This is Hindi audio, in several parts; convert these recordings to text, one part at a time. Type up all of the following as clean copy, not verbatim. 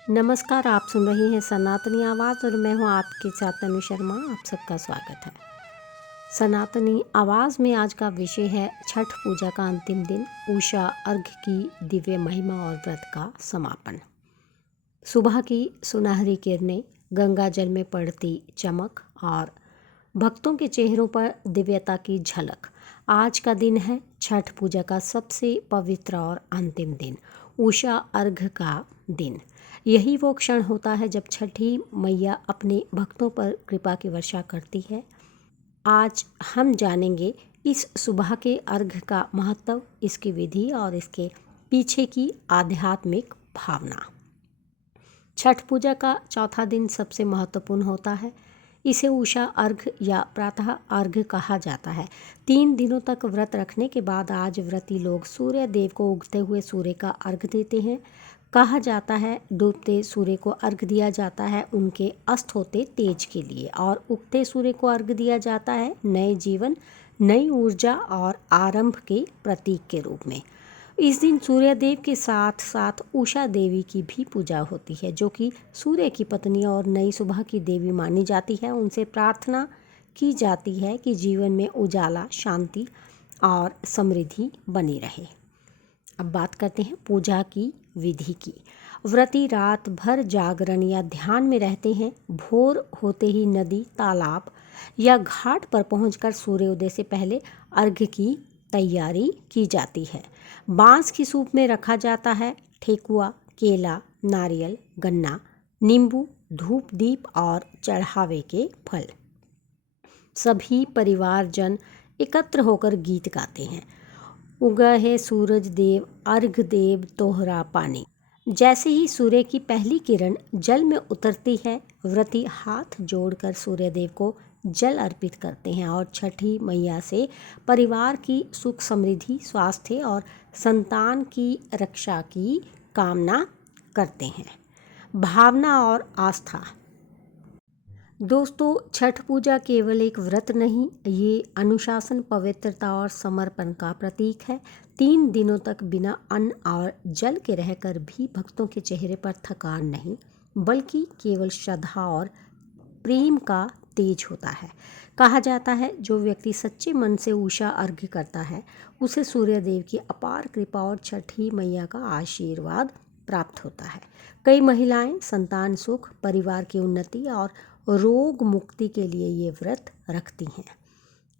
नमस्कार, आप सुन रही हैं सनातनी आवाज़ और मैं हूं आपके साथ तनु शर्मा। आप सबका स्वागत है। सनातनी आवाज़ में आज का विषय है छठ पूजा का अंतिम दिन, उषा अर्घ्य की दिव्य महिमा और व्रत का समापन। सुबह की सुनहरी किरणें, गंगा जल में पड़ती चमक और भक्तों के चेहरों पर दिव्यता की झलक। आज का दिन है छठ पूजा का सबसे पवित्र और अंतिम दिन, उषा अर्घ्य का दिन। यही वो क्षण होता है जब छठी मैया अपने भक्तों पर कृपा की वर्षा करती है। आज हम जानेंगे इस सुबह के अर्घ्य का महत्व, इसकी विधि और इसके पीछे की आध्यात्मिक भावना। छठ पूजा का चौथा दिन सबसे महत्वपूर्ण होता है। इसे उषा अर्घ्य या प्रातः अर्घ्य कहा जाता है। 3 दिनों तक व्रत रखने के बाद आज व्रती लोग सूर्य देव को उगते हुए सूर्य का अर्घ्य देते हैं। कहा जाता है डूबते सूर्य को अर्घ्य दिया जाता है उनके अस्त होते तेज के लिए, और उगते सूर्य को अर्घ्य दिया जाता है नए जीवन, नई ऊर्जा और आरंभ के प्रतीक के रूप में। इस दिन सूर्य देव के साथ साथ उषा देवी की भी पूजा होती है, जो कि सूर्य की पत्नी और नई सुबह की देवी मानी जाती है। उनसे प्रार्थना की जाती है कि जीवन में उजाला, शांति और समृद्धि बनी रहे। अब बात करते हैं पूजा की विधि की। व्रती रात भर जागरण या ध्यान में रहते हैं। भोर होते ही नदी, तालाब या घाट पर पहुंचकर सूर्योदय से पहले अर्घ्य की तैयारी की जाती है। बांस की सूप में रखा जाता है ठेकुआ, केला, नारियल, गन्ना, नींबू, धूप, दीप और चढ़ावे के फल। सभी परिवारजन एकत्र होकर गीत गाते हैं। उगा है सूरज देव, अर्घ देव तोहरा पानी। जैसे ही सूर्य की पहली किरण जल में उतरती है, व्रती हाथ जोड़कर सूर्य देव को जल अर्पित करते हैं और छठी मैया से परिवार की सुख समृद्धि, स्वास्थ्य और संतान की रक्षा की कामना करते हैं। भावना और आस्था। दोस्तों, छठ पूजा केवल एक व्रत नहीं, ये अनुशासन, पवित्रता और समर्पण का प्रतीक है। 3 दिनों तक बिना अन्न और जल के रहकर भी भक्तों के चेहरे पर थकान नहीं, बल्कि केवल श्रद्धा और प्रेम का तेज होता है। कहा जाता है जो व्यक्ति सच्चे मन से उषा अर्घ्य करता है, उसे सूर्य देव की अपार कृपा और छठी मैया का आशीर्वाद प्राप्त होता है। कई महिलाएं संतान सुख, परिवार की उन्नति और रोग मुक्ति के लिए ये व्रत रखती हैं।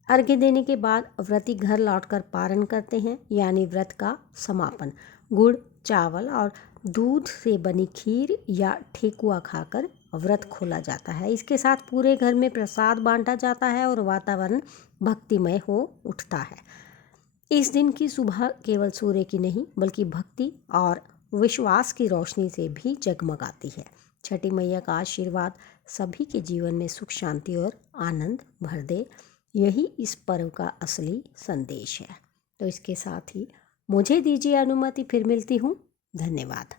अर्घ्य देने के बाद व्रती घर लौटकर पारण करते हैं, यानी व्रत का समापन। गुड़, चावल और दूध से बनी खीर या ठेकुआ खाकर व्रत खोला जाता है। इसके साथ पूरे घर में प्रसाद बांटा जाता है और वातावरण भक्तिमय हो उठता है। इस दिन की सुबह केवल सूर्य की नहीं, बल्कि भक्ति और विश्वास की रोशनी से भी जगमगाती है। छठी मैया का आशीर्वाद सभी के जीवन में सुख, शांति और आनंद भर दे, यही इस पर्व का असली संदेश है। तो इसके साथ ही मुझे दीजिए अनुमति, फिर मिलती हूँ। धन्यवाद।